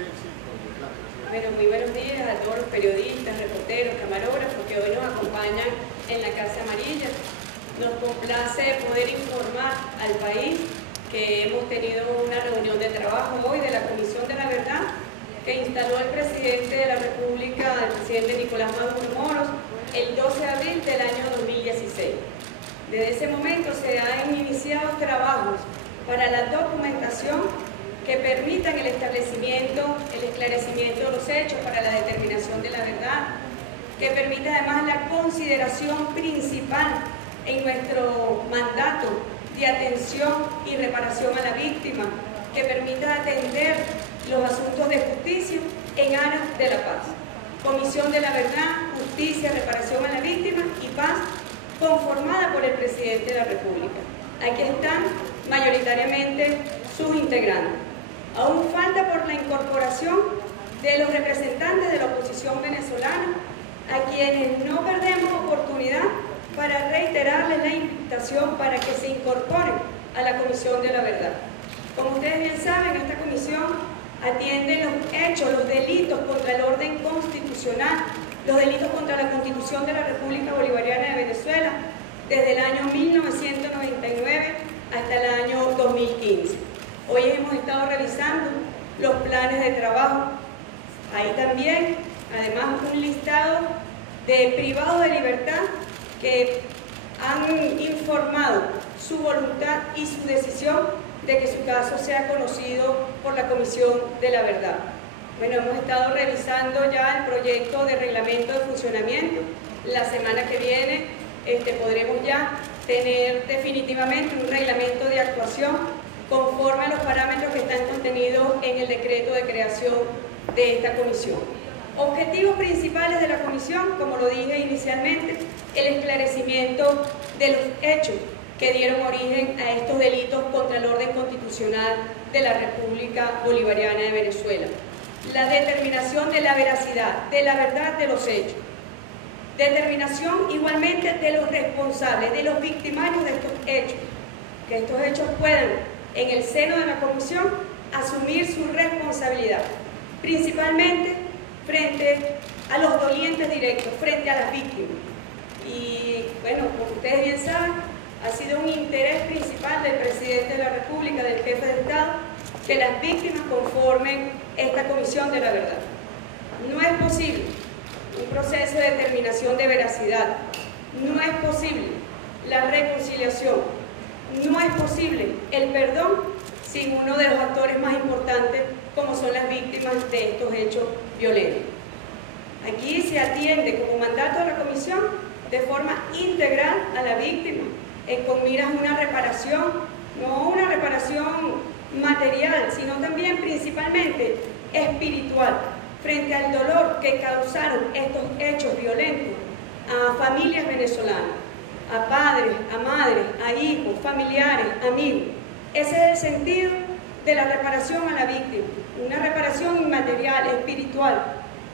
Bueno, muy buenos días a todos los periodistas, reporteros, camarógrafos que hoy nos acompañan en la Casa Amarilla. Nos complace poder informar al país que hemos tenido una reunión de trabajo hoy de la Comisión de la Verdad que instaló el presidente de la República, el presidente Nicolás Maduro Moros, el 12 de abril del año 2016. Desde ese momento se han iniciado trabajos para la documentación que permitan el esclarecimiento de los hechos para la determinación de la verdad, que permita además la consideración principal en nuestro mandato de atención y reparación a la víctima, que permita atender los asuntos de justicia en aras de la paz. Comisión de la Verdad, Justicia, Reparación a la Víctima y Paz, conformada por el presidente de la República. Aquí están mayoritariamente sus integrantes. Aún falta por la incorporación de los representantes de la oposición venezolana, a quienes no perdemos oportunidad para reiterarles la invitación para que se incorporen a la Comisión de la Verdad. Como ustedes bien saben, esta comisión atiende los hechos, los delitos contra el orden constitucional, los delitos contra la Constitución de la República Bolivariana de Venezuela, desde el año 1999 hasta el año 2015. Hoy hemos estado revisando los planes de trabajo. Ahí también, además, un listado de privados de libertad que han informado su voluntad y su decisión de que su caso sea conocido por la Comisión de la Verdad. Bueno, hemos estado revisando ya el proyecto de reglamento de funcionamiento. La semana que viene podremos ya tener definitivamente un reglamento de actuación conforme a los parámetros que están contenidos en el decreto de creación de esta comisión. Objetivos principales de la comisión, como lo dije inicialmente, el esclarecimiento de los hechos que dieron origen a estos delitos contra el orden constitucional de la República Bolivariana de Venezuela. La determinación de la veracidad, de la verdad de los hechos. Determinación igualmente de los responsables, de los victimarios de estos hechos. Que estos hechos puedan, en el seno de la comisión, asumir su responsabilidad, principalmente frente a los dolientes directos, frente a las víctimas. Y bueno, como ustedes bien saben, ha sido un interés principal del presidente de la República, del jefe de Estado, que las víctimas conformen esta Comisión de la Verdad. No es posible un proceso de determinación de veracidad, no es posible la reconciliación, no es posible el perdón sin uno de los actores más importantes como son las víctimas de estos hechos violentos. Aquí se atiende como mandato de la comisión de forma integral a la víctima, con miras a una reparación, no una reparación material, sino también principalmente espiritual, frente al dolor que causaron estos hechos violentos a familias venezolanas, a padres, a madres, a hijos, familiares, amigos. Ese es el sentido de la reparación a la víctima, una reparación inmaterial, espiritual,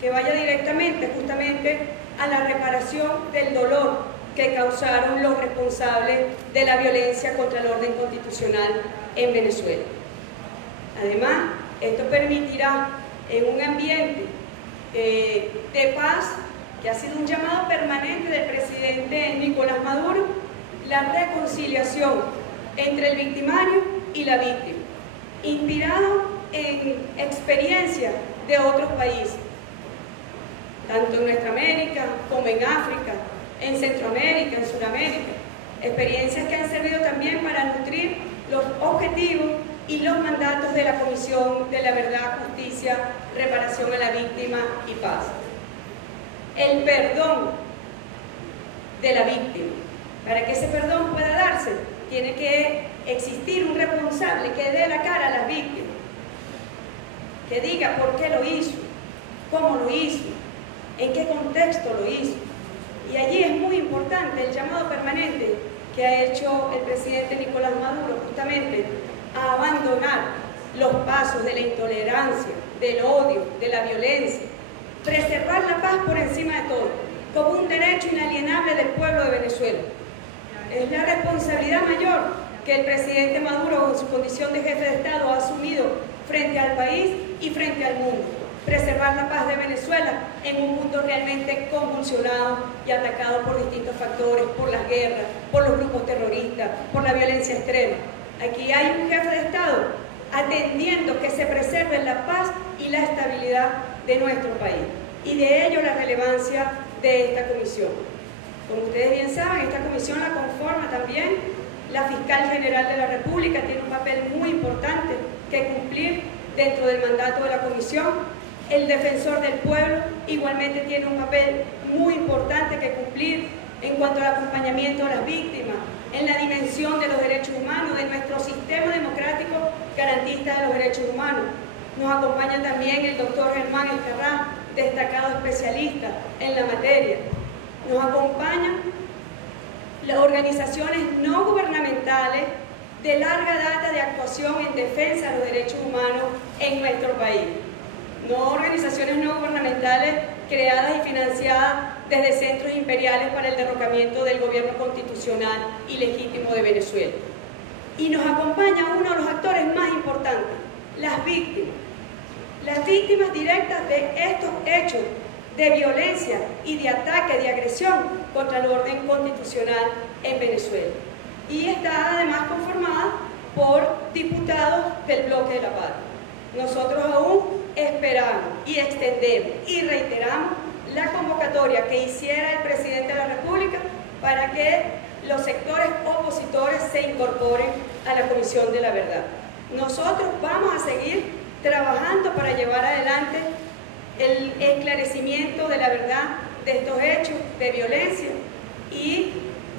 que vaya directamente justamente a la reparación del dolor que causaron los responsables de la violencia contra el orden constitucional en Venezuela. Además, esto permitirá en un ambiente de paz, que ha sido un llamado permanente del presidente Nicolás Maduro, la reconciliación entre el victimario y la víctima, inspirado en experiencias de otros países, tanto en nuestra América como en África, en Centroamérica, en Sudamérica, experiencias que han servido también para nutrir los objetivos y los mandatos de la Comisión de la Verdad, Justicia, Reparación a la Víctima y Paz. El perdón de la víctima. Para que ese perdón pueda darse, tiene que existir un responsable que dé la cara a las víctimas, que diga por qué lo hizo, cómo lo hizo, en qué contexto lo hizo. Y allí es muy importante el llamado permanente que ha hecho el presidente Nicolás Maduro justamente a abandonar los pasos de la intolerancia, del odio, de la violencia, preservar la paz por encima de todo, como un derecho inalienable del pueblo de Venezuela. Es la responsabilidad mayor que el presidente Maduro, en su condición de jefe de Estado, ha asumido frente al país y frente al mundo. Preservar la paz de Venezuela en un mundo realmente convulsionado y atacado por distintos factores, por las guerras, por los grupos terroristas, por la violencia extrema. Aquí hay un jefe de Estado atendiendo que se preserve la paz y la estabilidad de nuestro país. Y de ello la relevancia de esta comisión. Como ustedes bien saben, esta comisión la conforma también la Fiscal General de la República, tiene un papel muy importante que cumplir dentro del mandato de la comisión. El Defensor del Pueblo igualmente tiene un papel muy importante que cumplir en cuanto al acompañamiento a las víctimas, en la dimensión de los derechos humanos, de nuestro sistema democrático garantista de los derechos humanos. Nos acompaña también el doctor Germán Escarrá, destacado especialista en la materia. Nos acompañan las organizaciones no gubernamentales de larga data de actuación en defensa de los derechos humanos en nuestro país. No organizaciones no gubernamentales creadas y financiadas desde centros imperiales para el derrocamiento del gobierno constitucional y legítimo de Venezuela. Y nos acompaña uno de los actores más importantes, las víctimas. Las víctimas directas de estos hechos de violencia y de ataque, de agresión contra el orden constitucional en Venezuela. Y está además conformada por diputados del Bloque de la Paz. Nosotros aún esperamos y extendemos y reiteramos la convocatoria que hiciera el presidente de la República para que los sectores opositores se incorporen a la Comisión de la Verdad. Nosotros vamos a seguir trabajando para llevar adelante el esclarecimiento de la verdad de estos hechos de violencia y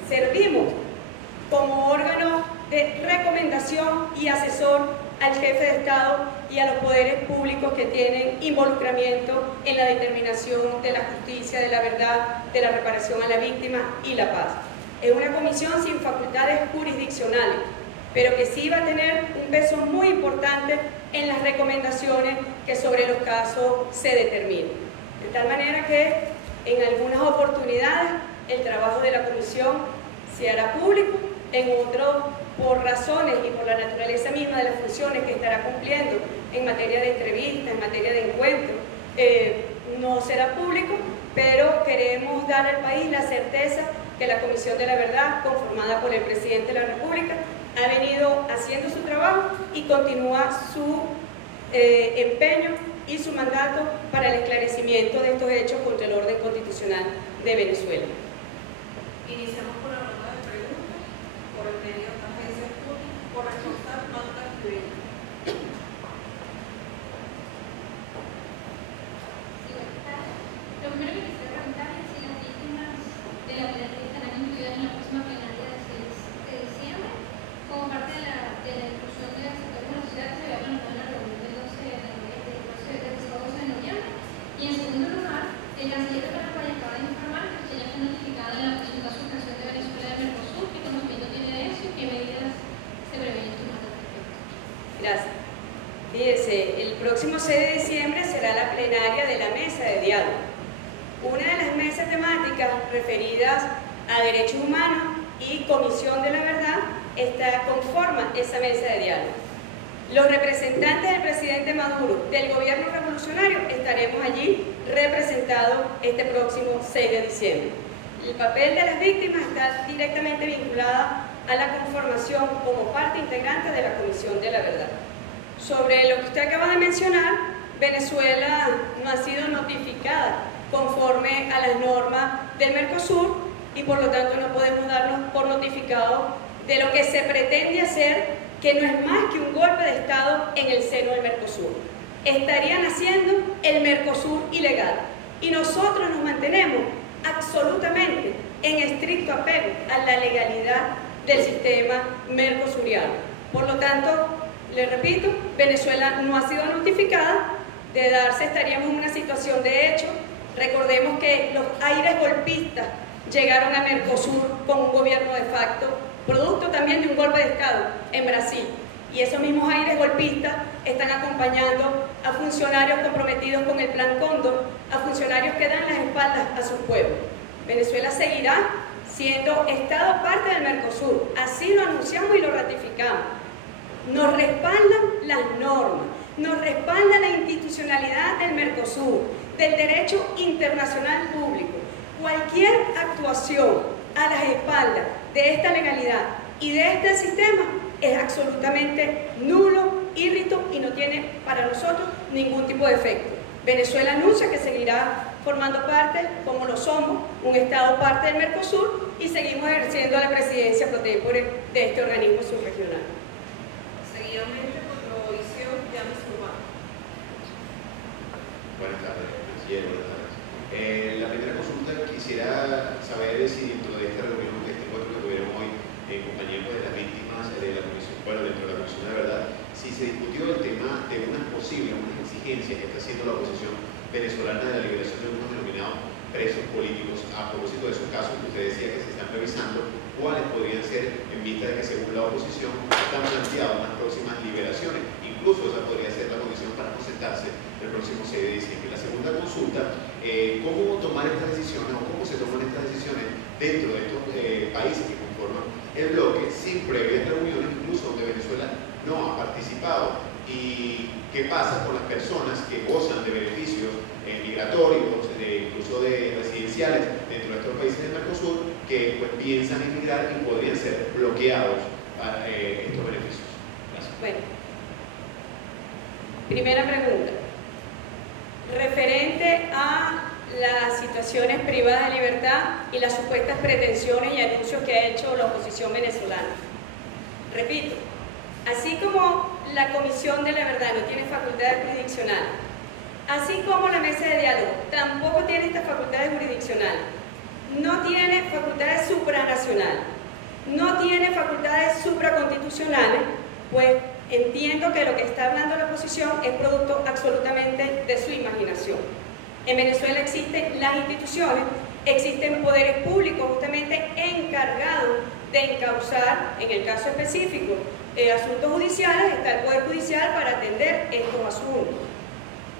servimos como órgano de recomendación y asesor al jefe de Estado y a los poderes públicos que tienen involucramiento en la determinación de la justicia, de la verdad, de la reparación a la víctima y la paz. Es una comisión sin facultades jurisdiccionales, pero que sí va a tener un peso muy importante en las recomendaciones que sobre los casos se determinen. De tal manera que en algunas oportunidades el trabajo de la comisión se hará público, en otros, por razones y por la naturaleza misma de las funciones que estará cumpliendo en materia de entrevistas, en materia de encuentros, no será público, pero queremos dar al país la certeza que la Comisión de la Verdad, conformada por el Presidente de la República, ha venido haciendo su trabajo y continúa su empeño y su mandato para el esclarecimiento de estos hechos contra el orden constitucional de Venezuela. Iniciamos con la ronda de preguntas por el medio de agencias públicas por reforzar notas de Lo primero que quisiera preguntar es si las víctimas de la violencia estarán incluidas en la próxima plenaria del 6 de diciembre. Como parte de la discusión de las sectores de la sociedad, se había planteado en la reunión del 12 de noviembre. Y en segundo lugar, el canciller de Paraguay acaba de informar que Chile fue notificada en la presunta suspensión de Venezuela del Mercosur. ¿Qué conocimiento tiene de eso y qué medidas se prevén tomar al respecto? Gracias. Fíjense, el próximo 6 de diciembre será la plenaria de la mesa de diálogo. Una de las mesas temáticas referidas a derechos humanos y Comisión de la Verdad conforma esa mesa de diálogo. Los representantes del presidente Maduro, del gobierno revolucionario, estaremos allí representados este próximo 6 de diciembre. El papel de las víctimas está directamente vinculado a la conformación como parte integrante de la Comisión de la Verdad. Sobre lo que usted acaba de mencionar, Venezuela no ha sido notificada conforme a las normas del Mercosur y por lo tanto no podemos darnos por notificados de lo que se pretende hacer, que no es más que un golpe de Estado en el seno del Mercosur. Estarían haciendo el Mercosur ilegal y nosotros nos mantenemos absolutamente en estricto apego a la legalidad del sistema mercosuriano. Por lo tanto, le repito, Venezuela no ha sido notificada. De darse, estaríamos en una situación de hecho. Recordemos que los aires golpistas llegaron a Mercosur con un gobierno de facto, producto también de un golpe de Estado en Brasil. Y esos mismos aires golpistas están acompañando a funcionarios comprometidos con el Plan Cóndor, a funcionarios que dan las espaldas a sus pueblos. Venezuela seguirá siendo Estado parte del Mercosur, así lo anunciamos y lo ratificamos. Nos respaldan las normas, nos respalda la institucionalidad del Mercosur, del derecho internacional público. Cualquier actuación a las espaldas de esta legalidad y de este sistema es absolutamente nulo, írrito y no tiene para nosotros ningún tipo de efecto. Venezuela anuncia que seguirá formando parte, como lo somos, un Estado parte del Mercosur y seguimos ejerciendo la presidencia pro tempore de este organismo subregional. Seguidamente, por provisión, Llames Urbano. Buenas tardes, canciller, buenas tardes. La primera consulta, quisiera saber si dentro de esta reunión, de este encuentro que tuvieron hoy en compañía de las víctimas de la comisión, bueno, dentro de la Comisión de Verdad, si se discutió el tema de unas exigencias que está haciendo la oposición venezolana de la liberación de unos denominados presos políticos. A propósito de esos casos que usted decía que se están revisando, ¿cuáles podrían ser en vista de que según la oposición están planteadas unas próximas liberaciones? Incluso esa podría ser la condición para presentarse el próximo 6 de diciembre. La segunda consulta, ¿cómo tomar estas decisiones o cómo se toman estas decisiones dentro de estos países que conforman el bloque sin previas reuniones, incluso donde Venezuela no ha participado? ¿Y qué pasa con las personas que gozan de beneficios migratorios, incluso de residenciales dentro de estos países del Mercosur, que pues piensan emigrar y podrían ser bloqueados para estos beneficios? Gracias. Bueno, primera pregunta. Referente a las situaciones privadas de libertad y las supuestas pretensiones y anuncios que ha hecho la oposición venezolana. Repito, así como la Comisión de la Verdad no tiene facultades jurisdiccionales, así como la mesa de diálogo tampoco tiene estas facultades jurisdiccionales, no tiene facultades supranacionales, no tiene facultades supraconstitucionales, pues entiendo que lo que está hablando la oposición es producto absolutamente de su imaginación. En Venezuela existen las instituciones, existen poderes públicos justamente encargados de encauzar, en el caso específico, asuntos judiciales, está el Poder Judicial para atender estos asuntos.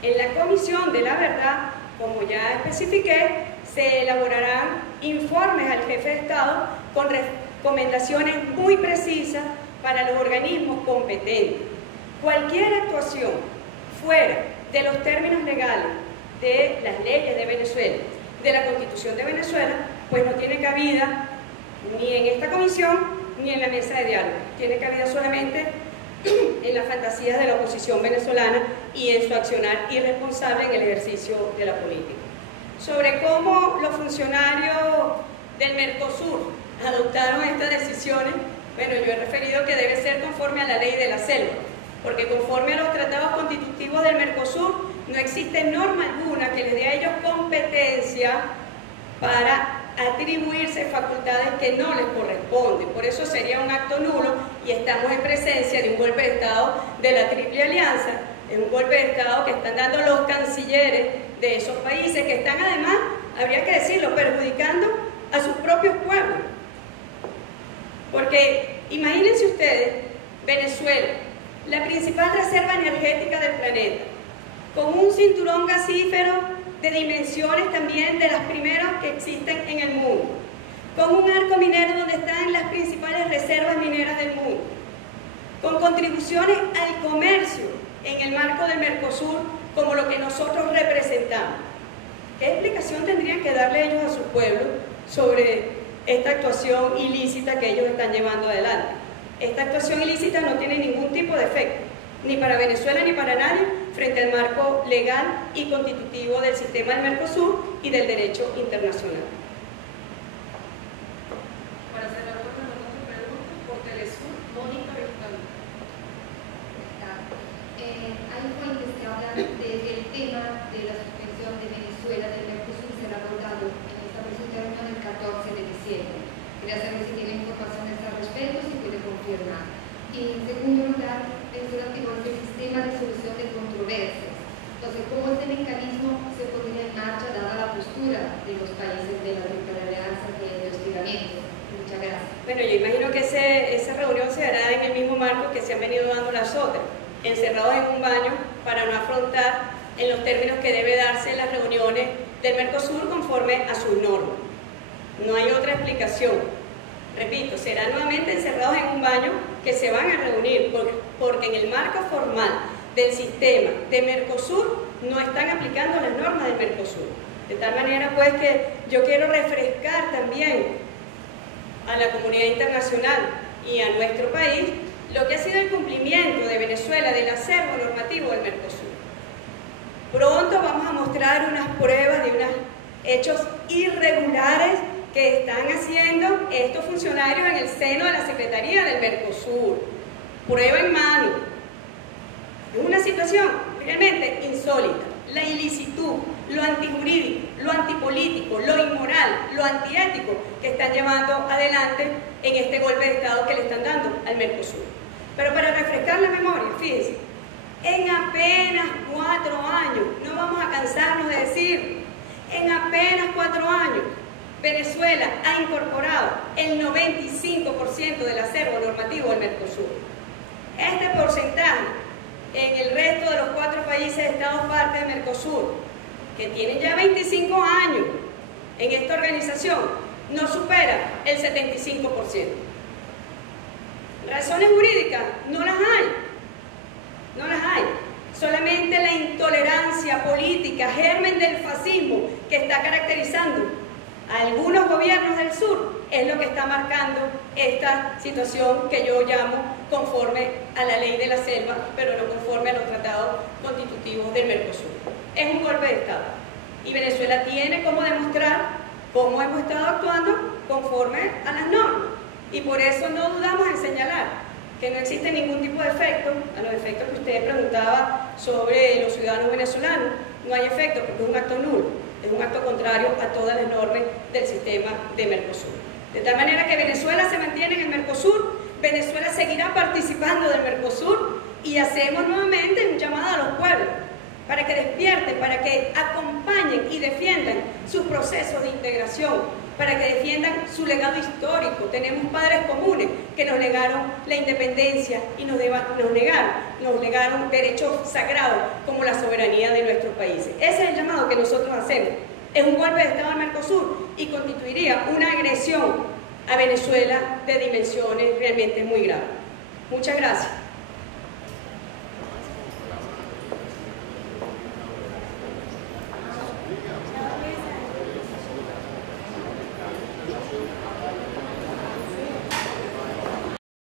En la Comisión de la Verdad, como ya especifiqué, se elaborarán informes al jefe de Estado con recomendaciones muy precisas para los organismos competentes. Cualquier actuación fuera de los términos legales de las leyes de Venezuela, de la Constitución de Venezuela, pues no tiene cabida ni en esta comisión ni en la mesa de diálogo. Tiene cabida solamente en las fantasías de la oposición venezolana y en su accionar irresponsable en el ejercicio de la política. Sobre cómo los funcionarios del Mercosur adoptaron estas decisiones, bueno, yo he referido que debe ser conforme a la ley de la selva, porque conforme a los tratados constitutivos del Mercosur no existe norma alguna que les dé a ellos competencia para atribuirse facultades que no les corresponden. Por eso sería un acto nulo y estamos en presencia de un golpe de Estado de la Triple Alianza. Es un golpe de Estado que están dando los cancilleres de esos países, que están además, habría que decirlo, perjudicando a sus propios pueblos. Porque imagínense ustedes, Venezuela, la principal reserva energética del planeta, con un cinturón gasífero de dimensiones también de las primeras que existen en el mundo, con un arco minero donde están las principales reservas mineras del mundo, con contribuciones al comercio en el marco del Mercosur como lo que nosotros representamos. ¿Qué explicación tendrían que darle ellos a su pueblo sobre esta actuación ilícita que ellos están llevando adelante? Esta actuación ilícita no tiene ningún tipo de efecto, ni para Venezuela ni para nadie, frente al marco legal y constitutivo del sistema del Mercosur y del derecho internacional. Para cerrar con las otras preguntas, por Telesur, Mónica Vizcarra. Hay fuentes que hablan de que el tema de la suspensión de Venezuela del Mercosur será abordado en esta presente reunión el 14 de diciembre. Quería saber si tiene información a este respecto, si puede confirmar. Y en segundo lugar, es relativo a este sistema de solución de controversias. Entonces, ¿cómo este mecanismo se pondría en marcha dada la postura de los países de la Triple Alianza de hostigamiento? Muchas gracias. Bueno, yo imagino que esa reunión se hará en el mismo marco que se han venido dando las otras, encerrados en un baño para no afrontar en los términos que debe darse las reuniones del Mercosur conforme a sus normas. No hay otra explicación. Repito, serán nuevamente encerrados en un baño que se van a reunir porque en el marco formal del sistema de Mercosur no están aplicando las normas del Mercosur. De tal manera pues que yo quiero refrescar también a la comunidad internacional y a nuestro país lo que ha sido el cumplimiento de Venezuela del acervo normativo del Mercosur. Pronto vamos a mostrar unas pruebas de unos hechos irregulares que están haciendo estos funcionarios en el seno de la Secretaría del Mercosur. Prueba en mano. Es una situación realmente insólita. La ilicitud, lo antijurídico, lo antipolítico, lo inmoral, lo antiético que están llevando adelante en este golpe de Estado que le están dando al Mercosur. Pero para refrescar la memoria, fíjense, en apenas 4 años, no vamos a cansarnos de decir, en apenas 4 años, Venezuela ha incorporado el 95% del acervo normativo del Mercosur. Este porcentaje en el resto de los 4 países estados parte de Mercosur, que tienen ya 25 años en esta organización, no supera el 75%. Razones jurídicas no las hay, no las hay. Solamente la intolerancia política, germen del fascismo que está caracterizando a algunos gobiernos del sur, es lo que está marcando esta situación que yo llamo conforme a la ley de la selva, pero no conforme a los tratados constitutivos del Mercosur. Es un golpe de Estado y Venezuela tiene como demostrar cómo hemos estado actuando conforme a las normas, y por eso no dudamos en señalar que no existe ningún tipo de efecto, a los efectos que usted preguntaba sobre los ciudadanos venezolanos. No hay efecto porque es un acto nulo, es un acto contrario a todas las normas del sistema de Mercosur. De tal manera que Venezuela se mantiene en el Mercosur, Venezuela seguirá participando del Mercosur, y hacemos nuevamente un llamado a los pueblos para que despierten, para que acompañen y defiendan sus procesos de integración, para que defiendan su legado histórico. Tenemos padres comunes que nos legaron la independencia y nos legaron derechos sagrados como la soberanía de nuestros países. Ese es el llamado que nosotros hacemos. Es un golpe de Estado al Mercosur y constituiría una agresión a Venezuela de dimensiones realmente muy graves. Muchas gracias.